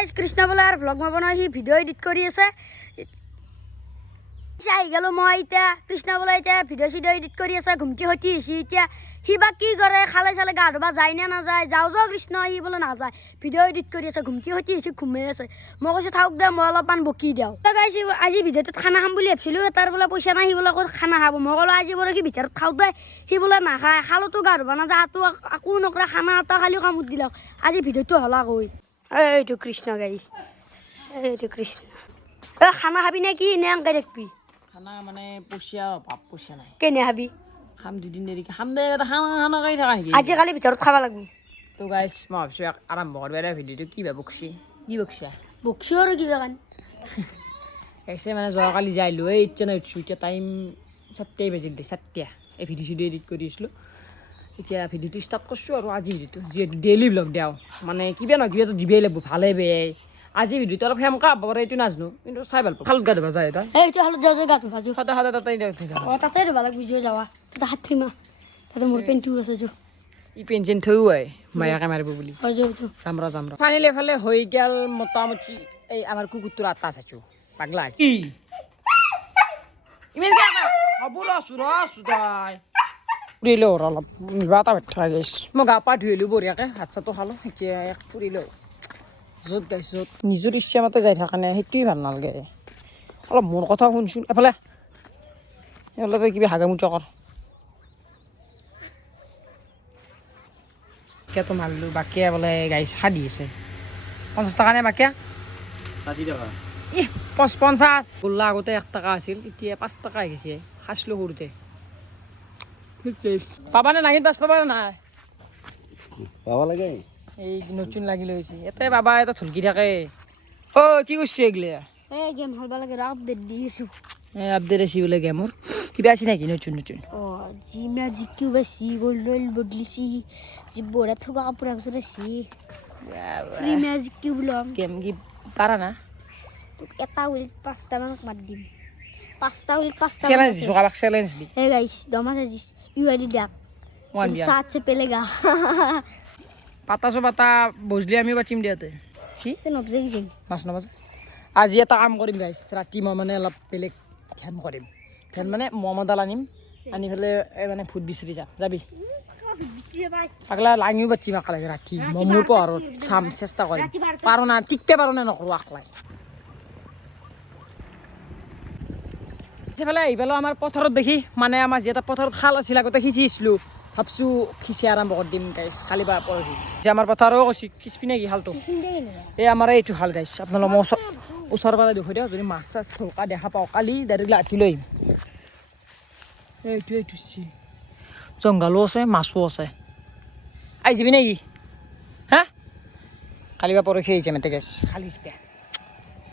guys Krishna bowler vlog মই বনাই সি video' edit কৰি আছে আহি গ'লো মই এতিয়া কৃষ্ণ বলাই এতিয়া ভিডিঅ' চিডিঅ' এডিট কৰি আছে ঘুমটি সতি হৈছে এতিয়া সি বা কি কৰে খালে চালে গা ধুবা যায় নে নাযায় যাওঁ কৃষ্ণ সি বোলে নাযায় ভিডিঅ' এডিট কৰি আছে ঘুমটি সতি হৈছে ঘুমাই আছে মই কৈছোঁ থাকক দে মই অলপমান বকি দিওঁ গাইজ আজি ভিডিঅ'টোত খানা খাম বুলি ভাবিছিলোঁ তাৰ বোলে পইচা নাই সি বোলে ক'ত খানা খাব মই ক'লোঁ আজি বোলে সি ভিতৰত খাওঁ দে সি বোলে নাখায় খালোতো গা ধুবা নাযায় একো নকৰে খানা এটা খালিও কামত দিলাক আজি ভিডিঅ'টো হলা কৈ এইটো কৃষ্ণ গাইজ এইটো কৃষ্ণ খানা খাবি নে কি নে আনকাই দেখবি খানা মানে পইচা ভাব পইচা নাই কেনে খাবি খাম দুদিন দেৰিকে খাম দে খানা খাই থাকা নেকি আজিকালি ভিতৰত খাব লাগিব তো গাইছ মই ভাবিছোঁ আৰম্ভ কৰিব ভিডিঅ'টো কিবা বকছি কি বকছা বকছি আৰু কিবা কাৰণে এছে মানে যোৱাকালি যাই আহিলোঁ এই এতিয়া উঠছোঁ এতিয়া টাইম 4টাই বাজিল দে 4টা এই ভিডিঅ' চিডিঅ' এডিট কৰি দিছিলোঁ এতিয়া ভিডিঅ'টো ষ্টাৰ্ট কৰিছোঁ আৰু আজি ভিডিঅ'টো যিহেতু ডেইলি ব্লগ দিওঁ মানে কিবা নহয় কিবাটো দিবই লাগিব ভালে বেয়াই আজি ভিডিঅ'টো অলপ সেমকা হ'ব পাৰে এইটো নাজানো কিন্তু চাই ভাল পাওঁ খালত গা ধুবা যায় এটা এইটো হালত যাওঁ গা ধুবা যো সদায় সদায় তাতেই তাতে ধুবা লাগিব যো যাৱা তাতে হাত থিমা তাতে মোৰ পেণ্টটো আছে যো ই পেঞ্চিন থৈও হয় মায়াকে মাৰিব বুলি হয় যো যামৰা ফাইনেলি এফালে হৈ গেল মোটামুটি এই আমাৰ কুকুৰটোৰ আটা চাইছোঁ পাগলা আছে কি ইমান হ'ব ৰচো তই ফুৰিলো অলপ নিবা এটা বেঠা গৈছ মই গা পা ধুই আহিলোঁ বঢ়িয়াকৈ ভাত চাতো খালোঁ এতিয়া ফুৰিলোঁ য'ত গাইছ য'ত নিজৰ ইচ্ছামতে যাই থকা নাই সেইটোৱেই ভাল নালাগে অলপ মোৰ কথা শুনচোন এফালে তই কিবা হাগামুটা কৰ কিয়াতো মাৰিলোঁ বাকীয়া বোলে গাইছ সাদি আছে 50 টকা নে বাকীয়া 60 টাকা ই 50 গোল্লা আগতে 1 টকা আছিল এতিয়া 5 টকা হৈ গৈছে খাইছিলোঁ সৰুতে পাবা নে নাহিত বাছ পাবা নে নাই পাব লাগে এই নতুন লাগিলে হৈছে এতে বাবা এটা থলকি থাকে অ কি কৰিছে এগলে এই গেম খেলবা লাগে আপডেট দি আছোঁ আপডেট আছে বোলে গেমৰ কিবা আছে নেকি নতুন জি মেজিক কিউব আছে গোল্ড ৰয়েল বদলিছি জি বঢ়িয়া থকা কাপোৰ একযোৰ আছে ফ্ৰী মেজিক কিউব ল'ম গেম কি পাৰা না তোক এটা উইলত 5টা মানক মাত দিম 5টা উইলত 5টা চ্যালেঞ্জ দিছো কাবাক চ্যালেঞ্জ দি এই গাইস দমা সাজিস ইউ আইডি ডাক ওয়ান দিয়া साथ से पेलेगा পাতা পাতা বজলি আমি বাচিম দিয়াতে কি তেন অবজেকশন মাছ নবাজ আজি এটা কাম কৰিম গাইছ ৰাতি মই মানে অলপ বেলেগ ধ্যান কৰিম ধ্যান মানে মমদাল আনিম আনি পেলাই মানে ফুট বিচাৰি যাবি পাগলা লাঙিও বাচিম আকালে ৰাতি মমুৰ পাহাৰত চাম চেষ্টা কৰিম পাৰো না টিকতে পাৰো নে নকৰো আকলাই সেফালে আহি পেলো আমাৰ পথাৰত দেখি মানে আমাৰ যিটা পথাৰত খাল আছিল আগতে সিঁচিছিলোঁ ভাবছোঁ সিঁচি আৰম্ভ কৰি দিম গাইছ কালি বা পৰহি যে আমাৰ পথাৰো কৈছি খিচপি নেকি হালটো এই আমাৰ এইটো হাল গাইছ আপোনালোক মই ওচৰৰ পৰা দেখুৱাই দিওঁ যদি মাছ চাছ থলকা দেখা পাওঁ কালি ডাইৰেক্ট লাঠি লৈ আহিম এইটো জংঘলো আছে মাছো আছে আহি যাবি নেকি হা কালি বা পৰহি আহিছে মেতে গাইছ খালি সিঁচপে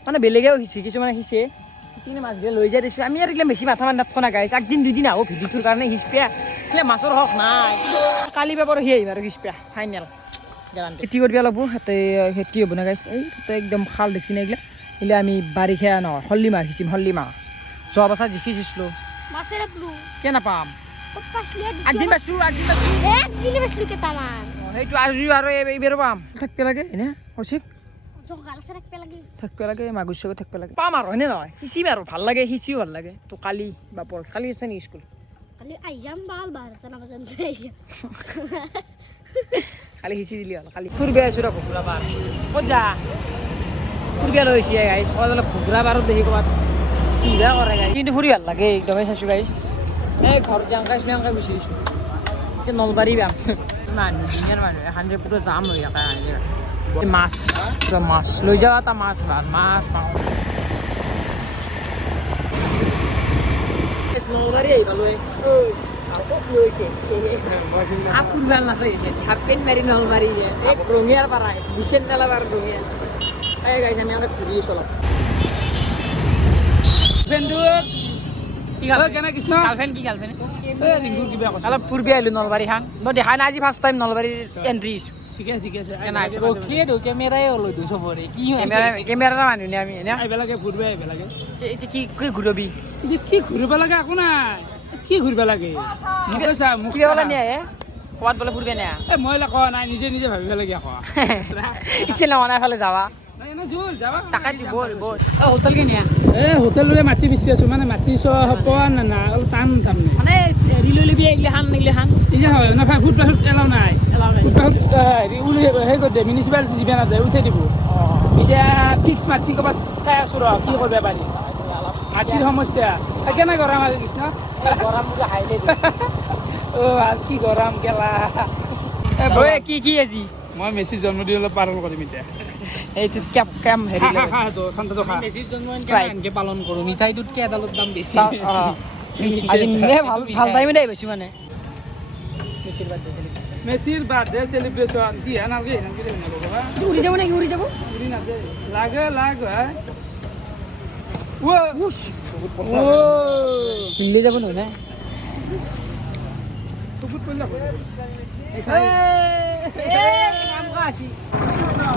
মানে বেলেগেও সিঁচি কিছুমানে সিঁচে সিঁচিকিনে মাছবিলাক লৈ যাই দিছোঁ আমি আৰু এইগিলা বেছি মাথা মাৰি নাথাকো না গাইছ একদিন দুদিন আহোঁ ভিডিঅ'টোৰ কাৰণে সিঁচপে এইগিলা মাছৰ হক নাই কালি বা পৰহি আহিম আৰু সিঁচপে ফাইনেল খেতি কৰিব লাগিব তাতে খেতি হ'ব না গাইছ এই তাতে একদম খাল দেখিছি না এইগিলা এইগিলা আমি বাৰিষা নহয় হল্লি মাহ সিঁচিম হল্লি মাহ যোৱা বছৰ যি সিঁচিছিলোঁ মাছেৰে প্লু কিয় নাপাম কত পাছলি একদিন পাইছোঁ একদিনে পাছলি কেটামান সেইটো আজি আৰু এইবাৰ পাম থাকিব লাগে এনে কৌশিক গালছে ৰাখতে লাগে থাকিব লাগে মাগুৰ চাগুৰ থাকিব লাগে পাম আৰু হয়নে নহয় সিঁচিম আৰু ভাল লাগে সিঁচিও ভাল লাগে তো কালি বা পৰ কালি আছে নেকি স্কুল খালি আইজাম বাল বাৰটা না বাজান আইজাম কালি সিঁচি দিলি হ'ল কালি ফুৰবে আছোঁ ৰ ঘুগুৰা বাৰ ক'ত যা ফুৰবে লৈছে গাইছ অলপ ঘুগুৰা বাৰত দেখি ক'ৰবাত কিবা কৰে গাইছ কিন্তু ফুৰি ভাল লাগে একদমেই চাইছোঁ গাইছ এই ঘৰ যাওঁ গাইছ মেংকে গুচি দিছোঁ এতিয়া নলবাৰী যাম মানুহ ধুনীয়াৰ মানুহ এখন যে পুৰা জাম হৈ থাকে মাছ পুৰা মাছ লৈ যাওঁ এটা মাছ ভাল মাছ পাওঁ নলবাৰী আহি পালোঁ কাপোৰ ভাল নাচাই হাফ পেণ্ট মাৰি নলবাৰী এক ৰঙিয়াৰ পাৰা বিচেন মেলা পাৰ ৰঙিয়া এই গাইছ আমি আগত ঘূৰি আছোঁ অলপ অলপ ফুৰবি আহিলোঁ নলবাৰীখন মই দেখা নাই আজি ফাৰ্ষ্ট টাইম নলবাৰীৰ এণ্ট্ৰি আহিছোঁ ঠিকে আছে কেমেৰা মানুহ নে আমি আহিব লাগে ঘূৰিব আহিব লাগে এতিয়া কি ঘূৰবি কি ঘূৰিব লাগে একো নাই কি ঘূৰিব লাগে মোক কিবা বোলে নিয়ে ক'ৰবাত বোলে ফুৰিব নিয়া মই কোৱা নাই নিজে ভাবিব লাগে কোৱা ইচ্ছে নহয় নাই ফালে যাবা না জোল যাবা টাকা দিব বল হোটেল কে নিয়া হোটেলৰে মাছি বিচাৰি আছো মানে মাছি পোৱা না অলপ টান তাৰমানে মানে ৰিলৈ লবি ইগলাখান এতিয়া হয় না ফুটপাথত এলাও নাই ফুটপাথত হেৰি উলি সেই কৰি দিয়ে মিউনিচিপালিটি দিব নাযায় উঠাই দিব এতিয়া ফিক্স মাছি ক'ৰবাত চাই আছো ৰ কি কৰিব পাৰি মাছিৰ সমস্যা কেনে গৰম আজি কৃষ্ণ গৰম বুলি হাইলে আৰু কি গৰম গেলা কি আজি মই মেছিৰ জন্মদিন অলপ পালন কৰিম এতিয়া এইটো কেম হেৰি ঠাণ্ডাটো খা এনেকে পালন কৰোঁ মিঠাইটোতকৈ এডালত দাম বেছি আজি ভাল ভাল টাইমে দেই বেছি মানে মেছিৰ বাৰ্থডে চেলিব্ৰেশ্যন কি হে নালাগে উৰি যাব নেকি উৰি যাব লাগে মিলি যাব নহয় নে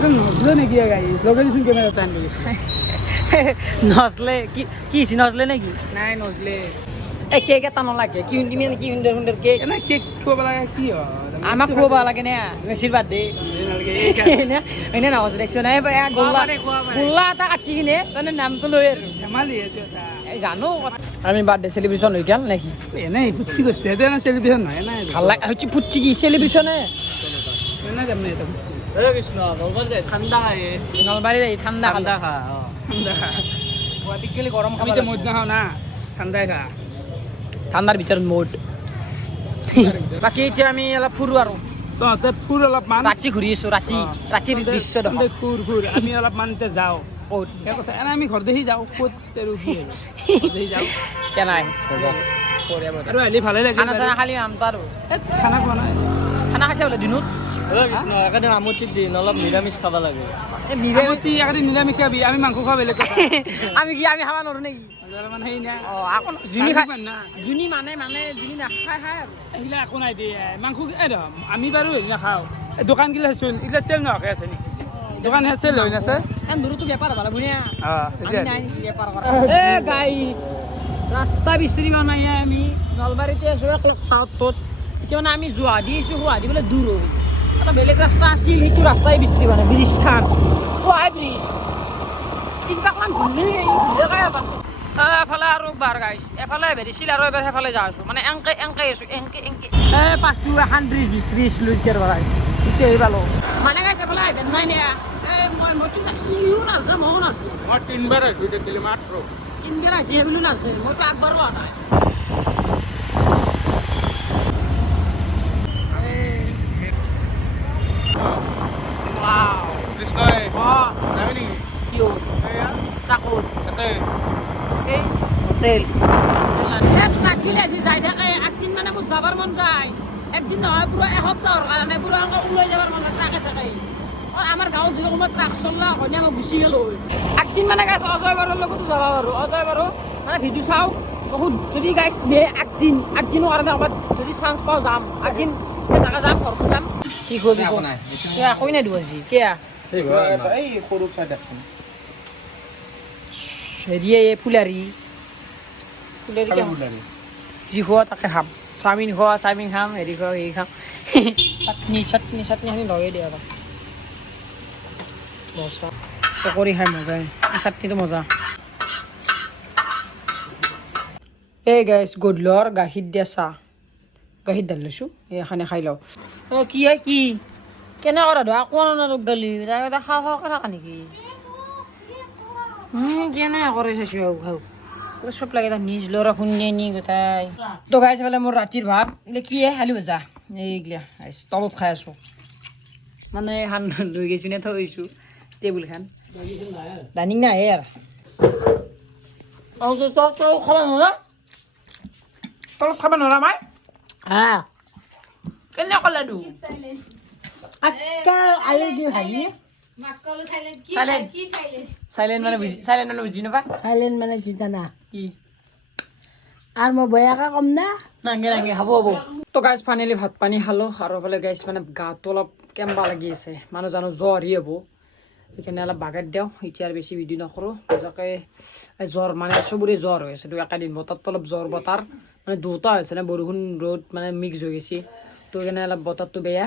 নজলে নেকি গাড়ী লগে দিছোন কেমেৰা টাইম লাগিছে নজলে কি নজলে নেকি নাই নজলে এই কেক এটা নালাগে কি শুনিবি কি সুন্দৰ কেক এনে কেক খুৱাব লাগে কি হয় আমাক খুৱাব লাগে নে মেচিৰ বাৰ্থডে এনে নহয় দেখছো নাই গোল্লা এটা কাটি কিনে মানে নামটো লৈ আৰু ধেমালি জানো আমি বাৰ্থডে চেলিব্ৰেশ্যন হৈ গ'ল নেকি এনেই ফুৰ্তি কৰিছোঁ সেইটো এনে চেলিব্ৰেশ্যন নহয় নাই ভাল লাগে হচ্ছে ফুৰ্তি কি চেলিব্ৰেশ্যনে এনে যাম নাই এটা ফুৰ্তি কৃষ্ণ ঠাণ্ডা নলবাৰী ঠাণ্ডা ঠাণ্ডা খা গুৱাহাটীত গেলে গৰম আমি এতিয়া মদ নাখাওঁ না ঠাণ্ডাই খা ঠাণ্ডাৰ ভিতৰত মদ বাকী এতিয়া আমি অলপ ফুৰো আৰু তহঁতে ফুৰ অলপমান ৰাতি ঘূৰি আছো ৰাতিৰ দৃশ্য দেখোন ফুৰ আমি অলপমান এতিয়া যাওঁ ক'ত সেই কথা এনে আমি ঘৰ দেখি যাওঁ ক'ত আৰু কি দেখি যাওঁ কেনাই আৰু আহিলে ভালে লাগে খানা চানা খালি আমটো আৰু খানা খোৱা নাই খানা খাইছে বোলে দিনত কৃষ্ণ একেদিন আমুঠিত দিন অলপ নিৰামিষ খাব লাগে নিৰামিষ একেদিন নিৰামিষ খাবি আমি মাংস খোৱা বেলেগ কথা আমি খাব নোৱাৰো নেকি অলপমান হেৰি নাই আকৌ যোনী যোনী নাখায় খায় আৰু এইগিলা একো নাই দিয়ে মাংস আমি বাৰু হেৰি নাখাওঁ দোকানগিলা চোন এইগিলা চেল নোহোৱাকৈ আছে নেকি দোকান হে চেল হৈ নাছে দূৰতো বেপাৰ ভাল বুঢ়িয়া অঁ নাই বেপাৰ কৰা গাইছ ৰাস্তা বিচাৰিব নাই আমি নলবাৰীতে আছোঁ তত এতিয়া মানে আমি গুৱাহাটী আছোঁ গুৱাহাটী বোলে দূৰ হৈ এটা বেলেগ ৰাস্তা আছিল সেইটো ৰাস্তাই বিচাৰিব নাই ব্ৰিজ খান ব্ৰিজ তিনিটামান ঘূৰিলে এফালে আৰু বাৰ গাইছ এফালে ভেৰিছিল আৰু এবাৰ সেইফালে যাই আছোঁ মানে এংকে আছোঁ এংকে পাইছোঁ এখন ব্ৰিজ বিচাৰিছিলোঁ এতিয়াৰ পৰা এতিয়া আহি পালোঁ মানে গাইছ এফালে আহিব নাই নে মইতো নাজানো ময়ো নাজানো মই তিনিবাৰ আহিছোঁ এতিয়া মাত্ৰ তিনিবাৰ আহিছে সেইবুলিও নাজানো মইতো আগবাৰো অহা নাই কৃষ্ণই অঁ যাবি নেকি কি হ'ল চাকত তাতে হোটেল থাকিলে আজি যাই থাকে একদিন মানে মোৰ যাবৰ মন যায় একদিন নহয় পুৰা এসপ্তাহৰ কাৰণে পুৰা ওলাই যাবৰ মন যায় ট্ৰাকে চাকে আমাৰ গাঁৱত যদি কোনোবা ট্ৰাক চলা হয়নে মই গুচি গ'লোঁ একদিন মানে গাইছ অজয় বাৰৰ লগতো যাব পাৰোঁ অজয় বাৰো মানে ভিডিঅ' চাওঁ বহুত যদি গাইছ দিয়ে একদিনৰ কাৰণে ক'ৰবাত যদি চান্স পাওঁ যাম একদিন তেনেকৈ যাম ঘৰটো যাম কি কৰিবি একোই নাই দিওঁ আজি কিয়া এই সৰু চাই দেখোন হেৰিয়ে ফুলাৰী যি খোৱা তাকে খাম চাওমিন খাম হেৰি খাম চাটনি লগাই দিয়া মজা পকৰি খাই মজাই চাটনিটো মজা এই গাইছ গধূলৰ গাখীৰ দিয়া চাহ গাখীৰ ঢালি লৈছোঁ এইখানে খাই লওঁ অঁ কি হয় কি কেনে কৰা ধৰা কোৱা নালোক দালি খাওঁ থাকা নেকি কেনে কৰে চাইছোঁ খাওঁ চব লাগে তাক নিজ ল'ৰা শুনি নি গোটাই তো গাইছ পেলাই মোৰ ৰাতিৰ ভাত এইগিলা কি আলু ভাজা এইগিলা তলত খাই আছোঁ মানে এখন লৈ গৈছোঁ নে থৈছোঁ টেবুল খান ডাইনিং নাই আৰু তলত খাব নোৱাৰা তলত খাব নোৱাৰা মাই কেনে ক'লে দু চাইলেণ্ট মানে বুজি নাপা চাইলেণ্ট মানে কি জানা কি আৰু মই বয়াকে কম না নাংগে হ'ব তো গাইছ ফাইনেলি ভাত পানী খালোঁ আৰু এইফালে গাইছ মানে গাটো অলপ কেম্বা লাগি আছে মানুহ জানো জ্বৰহি হ'ব সেইকাৰণে অলপ বাগেত দিওঁ এতিয়া আৰু বেছি ভিডিঅ' নকৰোঁ যাকে জ্বৰ মানে চবৰে জ্বৰ হৈ আছে তো একেদিন বতৰটো অলপ জ্বৰ বতাৰ মানে দুটা হৈছে নে বৰষুণ ৰ'দ মানে মিক্স হৈ গৈছে তো সেইকাৰণে অলপ বতৰটো বেয়া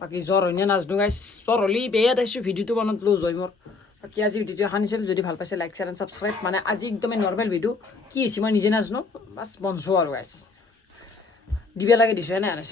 বাকী জ্বৰ হয়নে নাজানো গাইছ জ্বৰ হ'লে বেয়া দেখিছোঁ ভিডিঅ'টো বনাত লুজ হয় মোৰ বাকী আজি ভিডিঅ'টো এখন দিছিলোঁ যদি ভাল পাইছে লাইক শ্বেয়াৰ এণ্ড ছাবস্ক্ৰাইব মানে আজি একদমেই নৰ্মেল ভিডিঅ' কি হৈছে মই নিজে নাজানো বাছ বনছোঁ আৰু গাইছ দিবে লাগে দিছোঁ এনে আৰু